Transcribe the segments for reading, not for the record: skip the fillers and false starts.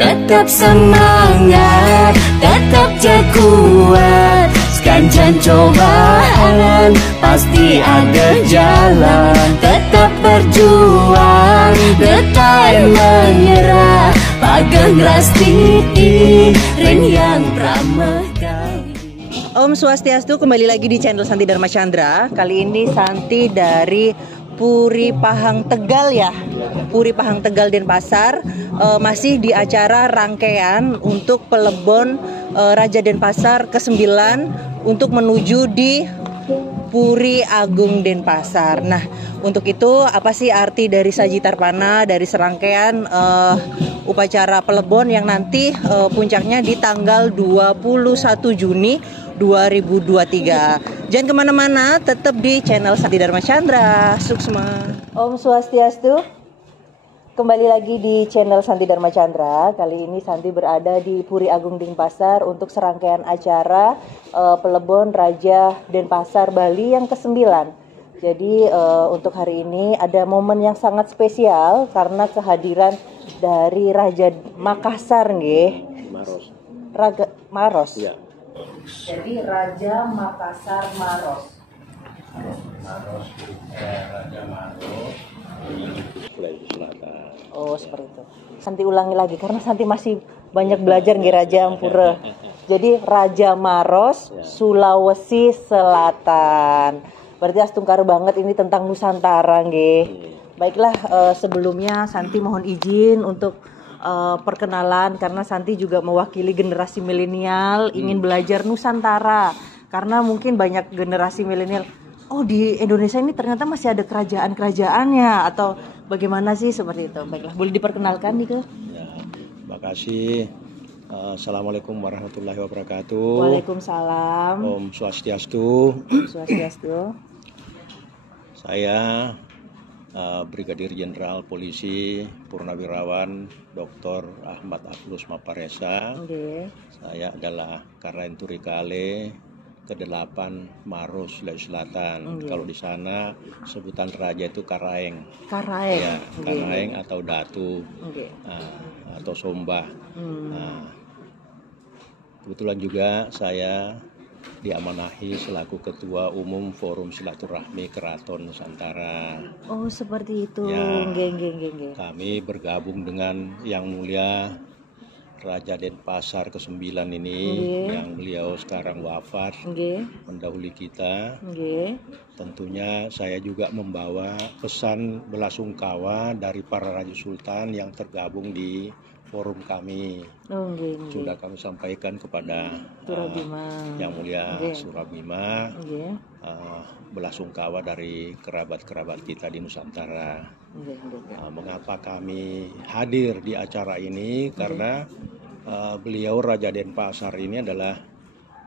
Tetap semangat, tetap kuat. Sekancan cobaan, pasti ada jalan. Tetap berjuang, detai menyerah. Pageng rasti ren yang pramegari. Om Swastiastu, kembali lagi di channel Santi Dharma Chandra. Kali ini Santi dari Puri Pahang Tegal ya, Puri Pahang Tegal Denpasar. Masih di acara rangkaian untuk Pelebon Raja Denpasar ke-9 untuk menuju di Puri Agung Denpasar. Nah, untuk itu apa sih arti dari Saji Tarpana, dari serangkaian upacara Pelebon yang nanti puncaknya di tanggal 21 Juni 2023. Jangan kemana-mana, tetap di channel Santi Dharma Chandra. Suksma. Om Swastiastu. Kembali lagi di channel Santi Dharma Chandra. Kali ini Santi berada di Puri Agung Denpasar untuk serangkaian acara Pelebon Raja Denpasar Bali yang ke-9. Jadi untuk hari ini ada momen yang sangat spesial karena kehadiran dari Raja Makassar nggih. Maros. Ya. Jadi Raja Makassar Maros. Raja Maros Sulawesi Selatan. Oh, seperti itu. Santi ulangi lagi karena Santi masih banyak belajar nggih Raja Ampura. Jadi Raja Maros, Sulawesi Selatan. Berarti astungkar banget ini tentang Nusantara nggih. Baiklah, sebelumnya Santi mohon izin untuk perkenalan karena Santi juga mewakili generasi milenial ingin belajar Nusantara. Karena mungkin banyak generasi milenial, oh di Indonesia ini ternyata masih ada kerajaan-kerajaannya atau bagaimana sih seperti itu. Baiklah, boleh diperkenalkan nih ke? Ya, makasih. Assalamualaikum warahmatullahi wabarakatuh. Waalaikumsalam. Om Swastiastu. Om Swastiastu. Saya Brigadir Jenderal Polisi Purnawirawan Dr. Ahmad Aflus Maparesa. Okay. Saya adalah Karaen Turikale ke-8 Maros Sulawesi Selatan. Kalau di sana sebutan raja itu Karaeng. Karaeng. Ya, Karaeng atau Datu. Atau Sombah. Kebetulan juga saya diamanahi selaku Ketua Umum Forum Silaturahmi Keraton Nusantara. Oh, seperti itu. Ya, Geng. kami bergabung dengan Yang Mulia Raja Denpasar ke-9 ini, yang beliau sekarang wafat, mendahului kita. Tentunya saya juga membawa pesan belasungkawa dari para Raja Sultan yang tergabung di forum kami. Sudah kami sampaikan kepada Yang Mulia Surabima, belasungkawa dari kerabat-kerabat kita di Nusantara. Mengapa kami hadir di acara ini? Karena beliau Raja Denpasar ini adalah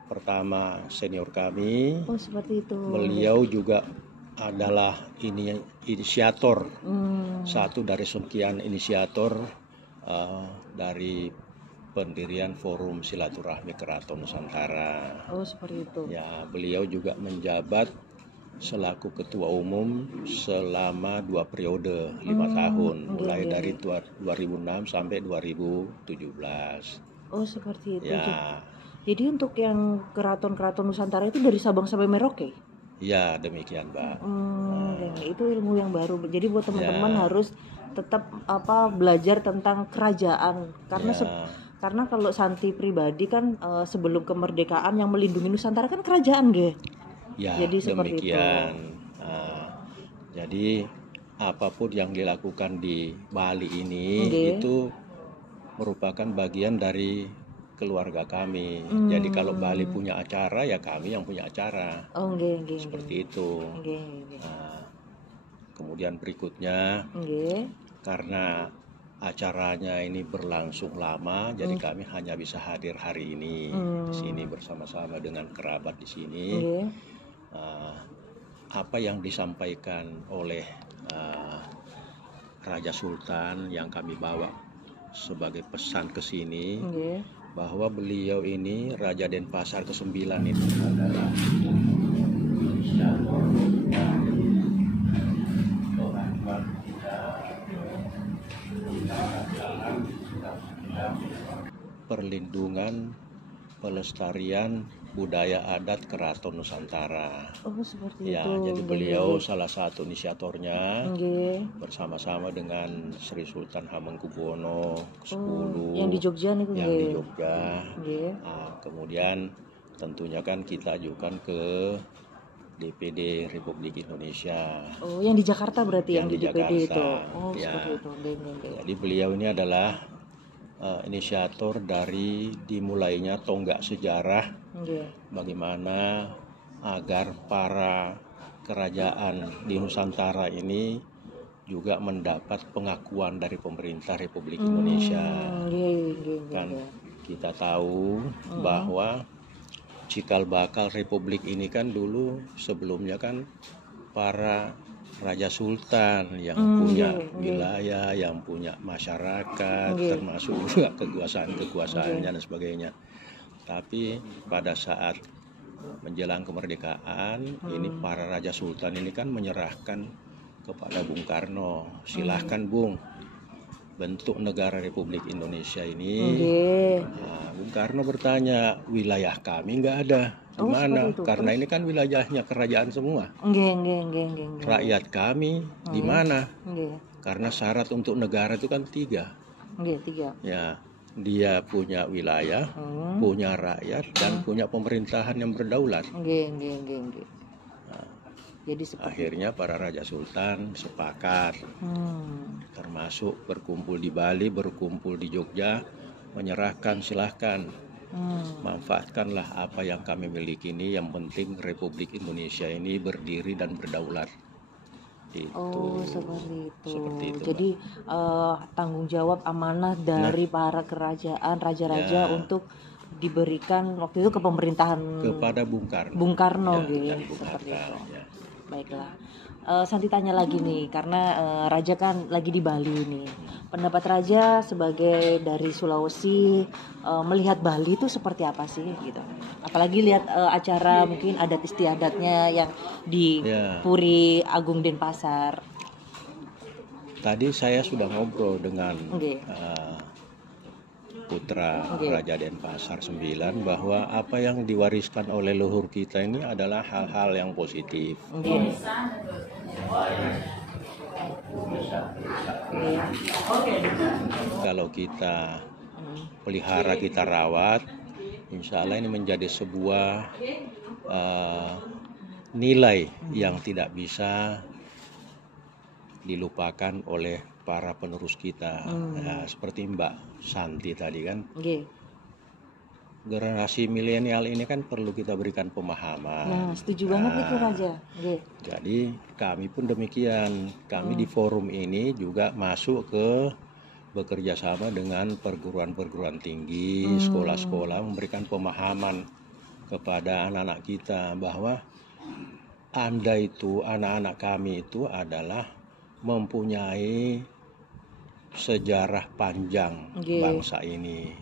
pertama senior kami. Oh, seperti itu. Beliau juga adalah inisiator, satu dari sekian inisiator dari pendirian Forum Silaturahmi Keraton Nusantara. Oh, seperti itu. Ya, beliau juga menjabat selaku Ketua Umum selama 2 periode 5 tahun, mulai dari 2006 sampai 2017. Oh, seperti itu. Ya. Jadi untuk yang keraton-keraton Nusantara itu dari Sabang sampai Merauke? Ya, demikian, Mbak. Itu ilmu yang baru. Jadi buat teman-teman harus tetap belajar tentang kerajaan karena kalau Santi pribadi kan sebelum kemerdekaan yang melindungi Nusantara kan kerajaan, nggih. Ya, jadi seperti demikian. Jadi apapun yang dilakukan di Bali ini itu merupakan bagian dari keluarga kami. Jadi kalau Bali punya acara, ya kami yang punya acara. Seperti itu. Kemudian berikutnya, karena acaranya ini berlangsung lama, jadi kami hanya bisa hadir hari ini di sini bersama-sama dengan kerabat di sini. Apa yang disampaikan oleh Raja Sultan yang kami bawa sebagai pesan ke sini, bahwa beliau ini Raja Denpasar ke-9 itu adalah perlindungan pelestarian budaya adat Keraton Nusantara. Oh, seperti Ya, itu. jadi beliau salah satu inisiatornya Nggih. bersama-sama dengan Sri Sultan Hamengkubuwono ke-10. Yang di Jogja nih, yang di Jogja. Nggih. Nah, kemudian tentunya kan kita ajukan ke DPD Republik Indonesia. Oh, yang di Jakarta berarti yang di DPD Jakarta. itu. Oh, Ya. seperti itu. Nggih. Jadi beliau ini adalah inisiator dari dimulainya tonggak sejarah bagaimana agar para kerajaan di Nusantara ini juga mendapat pengakuan dari pemerintah Republik Indonesia. Kan kita tahu bahwa cikal bakal Republik ini kan dulu sebelumnya kan para Raja Sultan yang punya wilayah, yang punya masyarakat, termasuk juga kekuasaan-kekuasaannya dan sebagainya. Tapi pada saat menjelang kemerdekaan, ini para Raja Sultan ini kan menyerahkan kepada Bung Karno, silahkan Bung, bentuk negara Republik Indonesia ini. Nah, Bung Karno bertanya, wilayah kami nggak ada. Di mana? Karena ini kan wilayahnya kerajaan semua. Rakyat kami di mana? Karena syarat untuk negara itu kan tiga. Ya, dia punya wilayah, punya rakyat, dan punya pemerintahan yang berdaulat. Jadi akhirnya para Raja Sultan sepakat, termasuk berkumpul di Bali, berkumpul di Jogja, menyerahkan silahkan. Manfaatkanlah apa yang kami miliki ini, yang penting Republik Indonesia ini berdiri dan berdaulat. Seperti itu. Itu, jadi tanggung jawab amanah dari para kerajaan, raja-raja untuk diberikan waktu itu ke pemerintahan kepada Bung Karno. Bung Karno, seperti itu. Baiklah. Santi tanya lagi nih, karena Raja kan lagi di Bali nih. Pendapat Raja sebagai dari Sulawesi, melihat Bali itu seperti apa sih gitu? Apalagi lihat acara mungkin adat istiadatnya yang di Puri Agung Denpasar. Tadi saya sudah ngobrol dengan putra Raja Denpasar 9 bahwa apa yang diwariskan oleh leluhur kita ini adalah hal-hal yang positif. Kalau kita pelihara, kita rawat, insya Allah ini menjadi sebuah nilai yang tidak bisa dilupakan oleh para penerus kita. Ya, seperti Mbak Santi tadi kan. Generasi milenial ini kan perlu kita berikan pemahaman. Nah, setuju banget itu Raja. Jadi kami pun demikian. Kami di forum ini juga masuk ke bekerja sama dengan perguruan-perguruan tinggi, sekolah-sekolah, memberikan pemahaman kepada anak-anak kita bahwa Anda itu, anak-anak kami itu adalah mempunyai sejarah panjang bangsa ini.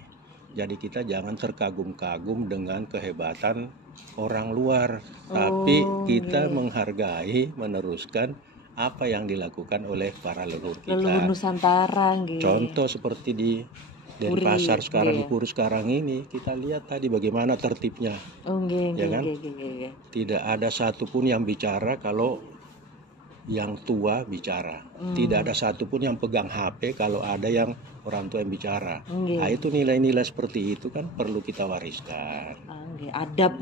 Jadi kita jangan terkagum-kagum dengan kehebatan orang luar, tapi kita menghargai, meneruskan apa yang dilakukan oleh para leluhur kita. Leluhur Nusantara. Contoh seperti di Denpasar sekarang, di Puri sekarang ini, kita lihat tadi bagaimana tertibnya. Ya kan? Tidak ada satupun yang bicara kalau yang tua bicara. Tidak ada satupun yang pegang HP kalau ada yang orang tua yang bicara. Nah, itu nilai-nilai seperti itu kan perlu kita wariskan. Adab,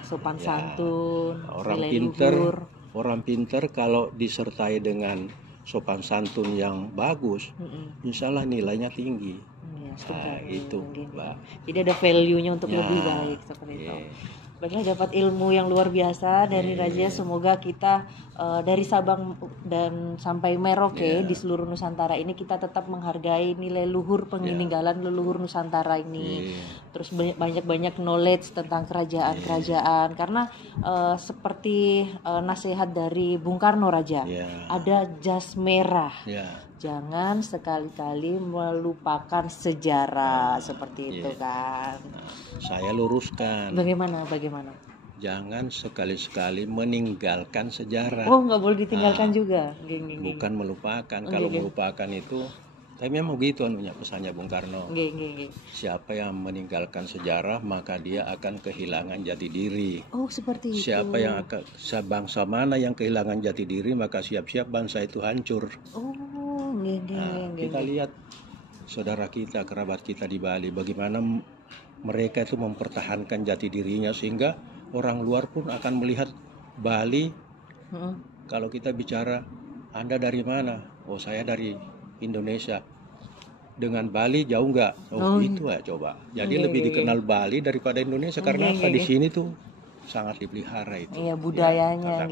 sopan santun, orang pinter kalau disertai dengan sopan santun yang bagus, insya Allah nilainya tinggi. Itu, Mbak. Jadi ada value-nya untuk lebih baik seperti itu. Baiklah, dapat ilmu yang luar biasa dari Raja. Semoga kita dari Sabang dan sampai Merauke di seluruh Nusantara ini kita tetap menghargai nilai luhur peninggalan leluhur Nusantara ini. Terus banyak-banyak knowledge tentang kerajaan-kerajaan. Karena seperti nasihat dari Bung Karno Raja, ada jas merah. Jangan sekali-kali melupakan sejarah seperti itu kan. Saya luruskan. Bagaimana? Jangan sekali-sekali meninggalkan sejarah. Oh, nggak boleh ditinggalkan juga. Bukan melupakan. Kalau melupakan itu Tapi memang begitu anunya pesannya Bung Karno. Nggih. Siapa yang meninggalkan sejarah maka dia akan kehilangan jati diri. Oh, seperti itu. Siapa yang akan bangsa mana yang kehilangan jati diri maka siap-siap bangsa itu hancur. Oh, nggih. Kita lihat saudara kita, kerabat kita di Bali, bagaimana mereka itu mempertahankan jati dirinya sehingga orang luar pun akan melihat Bali. Kalau kita bicara, Anda dari mana? Oh, saya dari Indonesia. Dengan Bali jauh nggak? Oh, itu ya coba. Jadi lebih dikenal Bali daripada Indonesia karena apa? Di sini tuh sangat dipelihara itu. Iya, budayanya.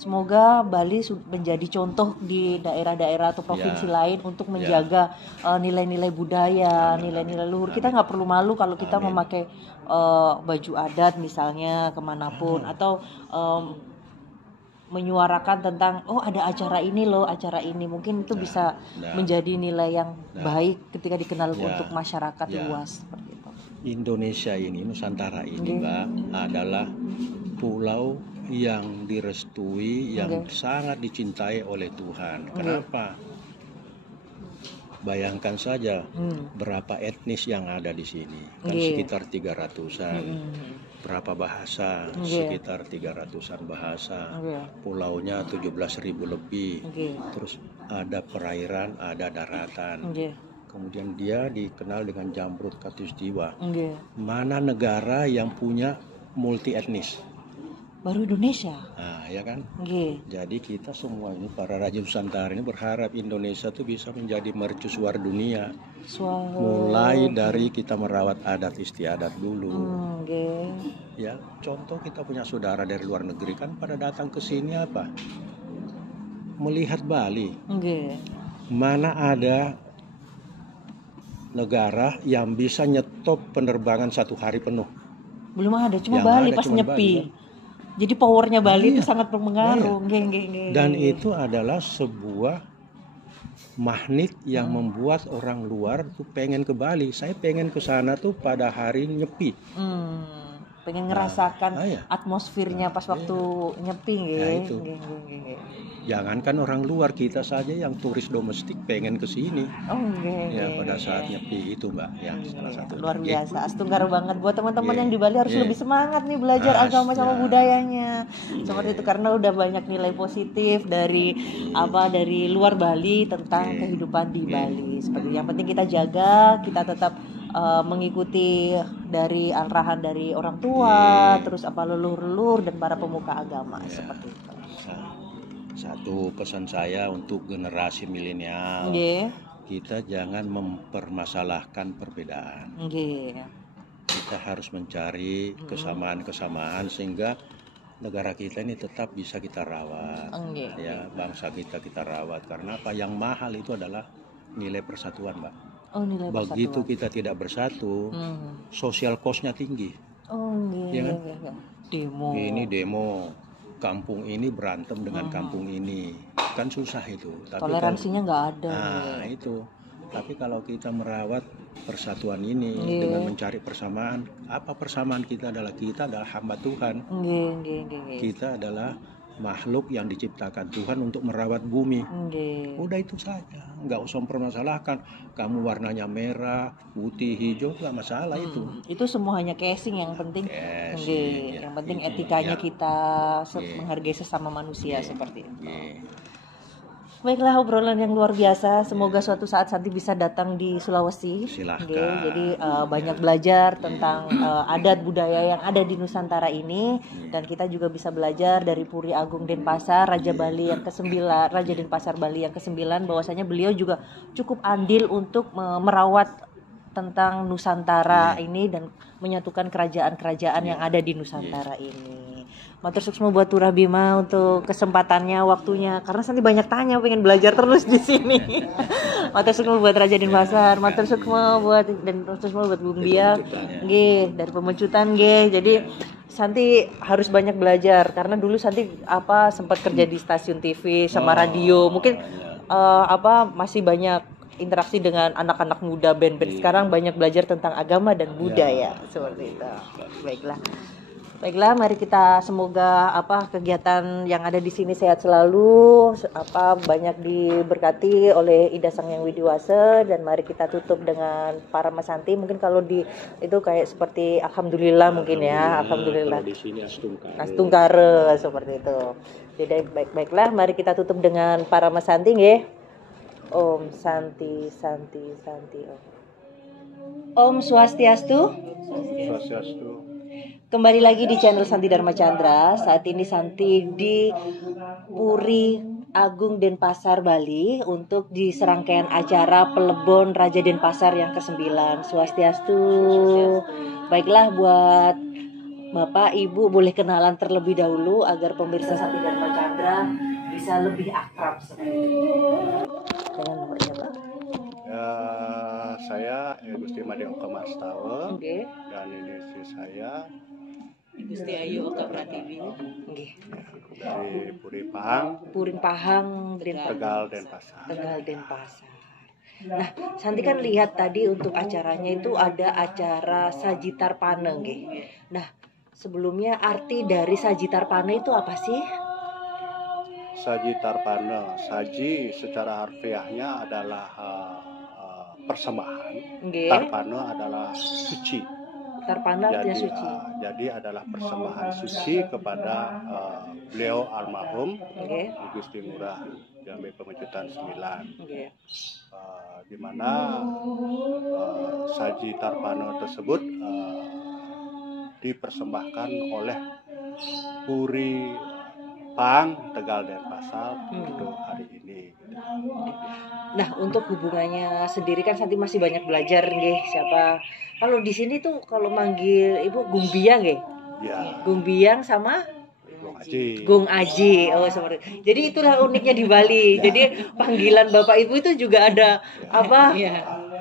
Semoga Bali menjadi contoh di daerah-daerah atau provinsi lain untuk menjaga nilai-nilai budaya, nilai-nilai luhur. Kita nggak perlu malu kalau kita memakai baju adat misalnya kemanapun, atau menyuarakan tentang ada acara ini loh, acara ini mungkin itu bisa menjadi nilai yang baik ketika dikenal untuk masyarakat luas seperti itu. Indonesia ini, Nusantara ini Mbak, adalah pulau yang direstui, yang sangat dicintai oleh Tuhan. Kenapa? Bayangkan saja berapa etnis yang ada di sini, kan sekitar 300-an. Berapa bahasa? Sekitar 300-an bahasa. Pulaunya 17.000 lebih. Terus ada perairan, ada daratan. Kemudian dia dikenal dengan Jamrut Khatulistiwa. Mana negara yang punya multi etnis? Baru Indonesia. Nah, ya kan? Jadi kita semua ini, para Raja Nusantara ini berharap Indonesia tuh bisa menjadi mercusuar dunia. Mulai dari kita merawat adat istiadat dulu. Ya, contoh kita punya saudara dari luar negeri kan pada datang ke sini apa? Melihat Bali. Mana ada negara yang bisa nyetop penerbangan 1 hari penuh? Belum ada, cuma Bali pas nyepi. Bali, kan? Jadi powernya Bali itu sangat berpengaruh. Dan itu adalah sebuah magnet yang membuat orang luar tuh pengen ke Bali. Saya pengen ke sana tuh pada hari nyepi. Pengen ngerasakan atmosfernya pas waktu nyepi. Jangankan orang luar, kita saja yang turis domestik pengen ke sini. Pada saat nyepi itu Mbak, salah satu. Luar biasa, astungkar banget buat teman-teman yang di Bali harus lebih semangat nih belajar agama sama budayanya. Seperti itu, karena udah banyak nilai positif dari luar Bali tentang kehidupan di Bali. Seperti yang penting kita jaga, kita tetap mengikuti dari arahan dari orang tua, terus leluhur-leluhur dan para pemuka agama seperti itu. Satu pesan saya untuk generasi milenial, kita jangan mempermasalahkan perbedaan. Kita harus mencari kesamaan-kesamaan sehingga negara kita ini tetap bisa kita rawat. Bangsa kita rawat. Karena apa? Yang mahal itu adalah nilai persatuan, Mbak. Begitu kita tidak bersatu, sosial cost-nya tinggi. Demo. Kampung ini berantem dengan kampung ini, kan susah itu. Tapi toleransinya nggak ada. Itu. Tapi kalau kita merawat persatuan ini dengan mencari persamaan, apa persamaan kita adalah hamba Tuhan. Kita adalah makhluk yang diciptakan Tuhan untuk merawat bumi. Udah itu saja, nggak usah mempermasalahkan. Kamu warnanya merah, putih, hijau, nggak masalah itu. Itu semua hanya casing, yang penting. Yang penting etikanya kita menghargai sesama manusia seperti itu. Baiklah, obrolan yang luar biasa. Semoga suatu saat Santi bisa datang di Sulawesi. Silahkan. Jadi banyak belajar tentang adat budaya yang ada di Nusantara ini, dan kita juga bisa belajar dari Puri Agung Denpasar, Raja Bali yang ke-9, Raja Denpasar Bali yang ke-9, bahwasanya beliau juga cukup andil untuk merawat tentang Nusantara ini dan menyatukan kerajaan-kerajaan yang ada di Nusantara ini. Matur suksma buat Turah Bima untuk kesempatannya, waktunya, karena Santi banyak tanya, pengen belajar terus di sini. Matur suksma buat Raja Denpasar, matur suksma buat Bung Bia, dari Pemecutan, Jadi Santi harus banyak belajar karena dulu Santi sempat kerja di stasiun TV sama radio, mungkin masih banyak interaksi dengan anak-anak muda, band-band. Sekarang banyak belajar tentang agama dan budaya seperti itu. Baiklah. Baiklah, mari kita semoga kegiatan yang ada di sini sehat selalu, banyak diberkati oleh Ida Sang Hyang Widiwasa, dan mari kita tutup dengan para Masanti. Mungkin kalau di itu kayak seperti alhamdulillah mungkin ya, alhamdulillah. Kalau di sini Astungkara seperti itu. Jadi baiklah, mari kita tutup dengan para Masanti nggih. Om Santi Santi Santi Om Swastiastu. Swastiastu. Kembali lagi di channel Santi Dharma Chandra. Saat ini Santi di Puri Agung Denpasar, Bali, untuk di serangkaian acara Pelebon Raja Denpasar yang ke-9. Swastiastu. Baiklah, buat Bapak Ibu boleh kenalan terlebih dahulu agar pemirsa Santi Dharma Chandra bisa lebih akrab seperti itu. Dengan nomornya, Pak. Saya Gusti Made Oka Mastawa. Dan ini istri saya Gusti Ayu Oka Pratiwi. Dari Puri Pahang. Puring Pahang, Tegal Denpasar. Tegal Denpasar. Nah, Santi kan lihat tadi untuk acaranya itu ada acara Sajitar Pane, nggih. Nah, sebelumnya arti dari Sajitar Pane itu apa sih? Sajitar Pane, saji secara harfiahnya adalah persembahan. Tarpane adalah suci. Tarpane artinya suci. Jadi adalah persembahan suci kepada beliau almarhum Gusti Ngurah Jambe Pemecutan 9. Di mana saji Tarpane tersebut dipersembahkan oleh Puri Pahang Tegal Denpasar untuk hari ini. Nah, untuk hubungannya sendiri kan Santi masih banyak belajar nggih. Siapa kalau di sini tuh kalau manggil Ibu Gung Biang nggih? Ya. Gung Biang sama Gung Aji. Oh, seperti. Jadi itulah uniknya di Bali. Jadi panggilan Bapak Ibu itu juga ada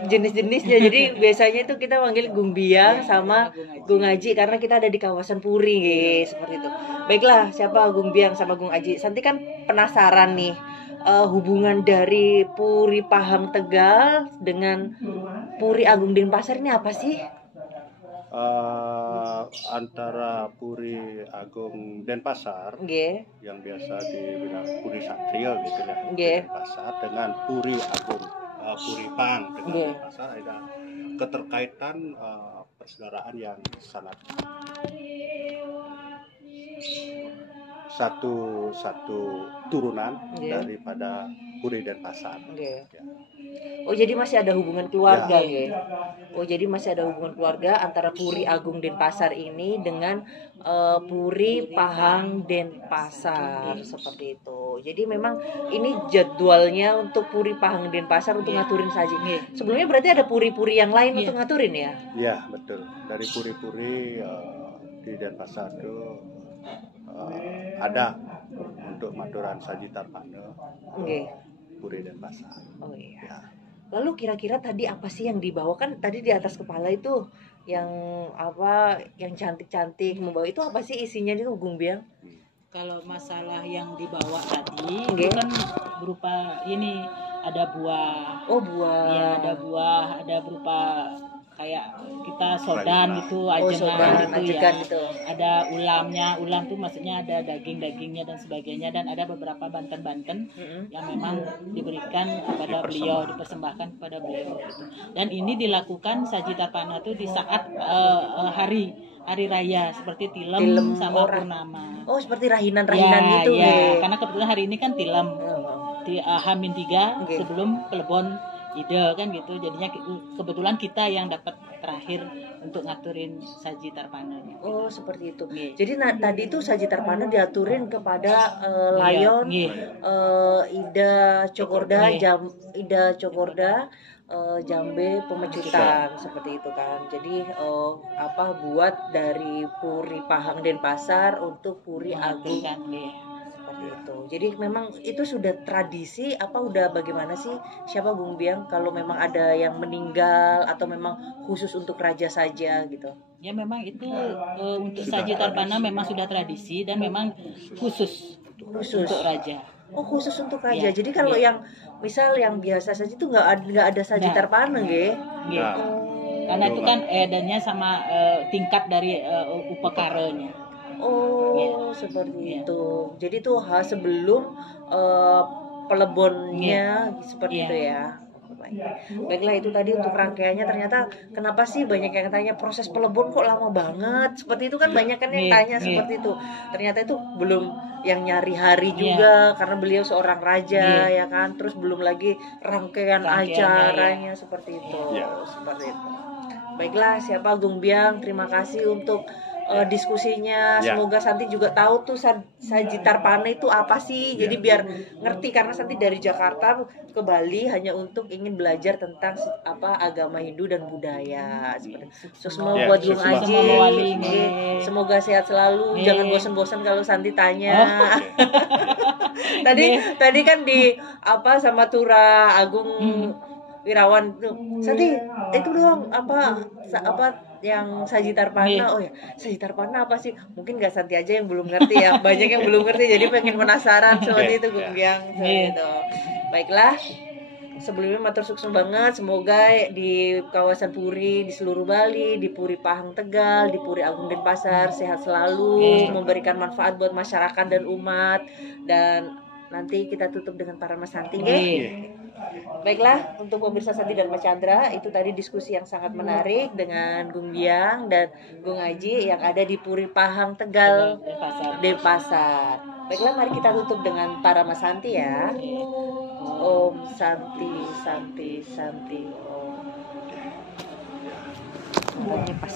jenis-jenisnya. Jadi biasanya itu kita panggil Gung Biang sama Gung Aji karena kita ada di kawasan Puri nggih, seperti itu. Baiklah, siapa Gung Biang sama Gung Aji? Santi kan penasaran nih. Hubungan dari Puri Pahang Tegal dengan Puri Agung Denpasar ini apa sih? Antara Puri Agung Denpasar yang biasa dibilang Puri Satrio gitu ya, Denpasar, dengan Puri Agung Puri Pahang Tegal Denpasar ada keterkaitan persaudaraan yang sangat satu turunan daripada Puri Denpasar. Oh, jadi masih ada hubungan keluarga Oh, jadi masih ada hubungan keluarga antara Puri Agung Denpasar ini dengan Puri Pahang Denpasar seperti itu. Jadi memang ini jadwalnya untuk Puri Pahang Denpasar untuk ngaturin saji. Sebelumnya berarti ada puri-puri yang lain untuk ngaturin ya? Iya, betul. Dari puri-puri di Denpasar itu ada untuk maturan Sajitar Pane Puri Denpasar. Oh iya. Ya. Lalu kira-kira tadi apa sih yang dibawa? Kan tadi di atas kepala itu yang yang cantik-cantik membawa itu apa sih isinya itu Gung Biang? Kalau masalah yang dibawa tadi itu kan berupa ini ada buah. Oh, buah. Ya, ada buah, ada berupa kayak kita sodan gitu, ajengan gitu ya. Gitu. Ada ulamnya, ulam tuh maksudnya ada daging-dagingnya dan sebagainya, dan ada beberapa banten-banten yang memang diberikan kepada beliau, dipersembahkan kepada beliau gitu. Dan ini dilakukan Sajitar Pane itu di saat hari raya seperti tilem sama purnama. Oh, seperti rahinan-rahinan gitu ya. Karena kebetulan hari ini kan tilem. Di H-3 sebelum Pelebon Ida kan gitu, jadinya kebetulan kita yang dapat terakhir untuk ngaturin Sajitar Pane. Oh, seperti itu. Jadi tadi itu Sajitar Pane diaturin kepada Layon, Ida Cokorda, Ida Cokorda, Jambe Pemecutan seperti itu kan. Jadi buat dari Puri Pahang Denpasar untuk Puri Agung kan. Itu. Jadi memang itu sudah tradisi apa udah bagaimana sih siapa Gung Biang kalau memang ada yang meninggal atau memang khusus untuk raja saja gitu? Ya memang itu untuk Sajitar Pane memang sudah tradisi dan memang khusus untuk raja. Oh, khusus untuk raja. Jadi kalau yang misal yang biasa saja itu nggak ada Sajitar Pane nggih? Karena itu kan edannya sama tingkat dari upakaranya. Oh, seperti itu. Jadi tuh sebelum pelebonnya seperti itu ya. Baiklah, itu tadi untuk rangkaiannya. Ternyata kenapa sih banyak yang tanya proses pelebon kok lama banget? Seperti itu kan banyak kan yang tanya seperti itu. Ternyata itu belum yang nyari hari juga karena beliau seorang raja ya kan. Terus belum lagi rangkaian acaranya seperti itu. Seperti itu. Baiklah, siapa Gung Biang, terima kasih untuk diskusinya. Semoga Santi juga tahu tuh Sajitar Pane itu apa sih. Jadi biar ngerti, karena Santi dari Jakarta ke Bali hanya untuk ingin belajar tentang agama Hindu dan budaya. Semua buat Gung Aji. Semoga sehat selalu. Jangan bosan-bosan kalau Santi tanya. Tadi kan di sama Tura Agung Wirawan tuh, Santi itu dong yang Sajitar Pana. Oh ya, Sajitar Pana apa sih? Mungkin gak Santi aja yang belum ngerti ya. Banyak yang belum ngerti, jadi pengen penasaran seperti itu Gung Biang. Gitu. Baiklah, sebelumnya matur sukses banget. Semoga di kawasan Puri, di seluruh Bali, di Puri Pahang Tegal, di Puri Agung Denpasar sehat selalu, memberikan manfaat buat masyarakat dan umat. Dan nanti kita tutup dengan para Mas Santi. Baiklah, untuk pemirsa Santi dan Mas Chandra, itu tadi diskusi yang sangat menarik dengan Gung Biang dan Gung Aji yang ada di Puri Pahang Tegal, Denpasar. Baiklah, mari kita tutup dengan para Mas Santi ya. Om Santi, Santi, Santi. Om. Pas.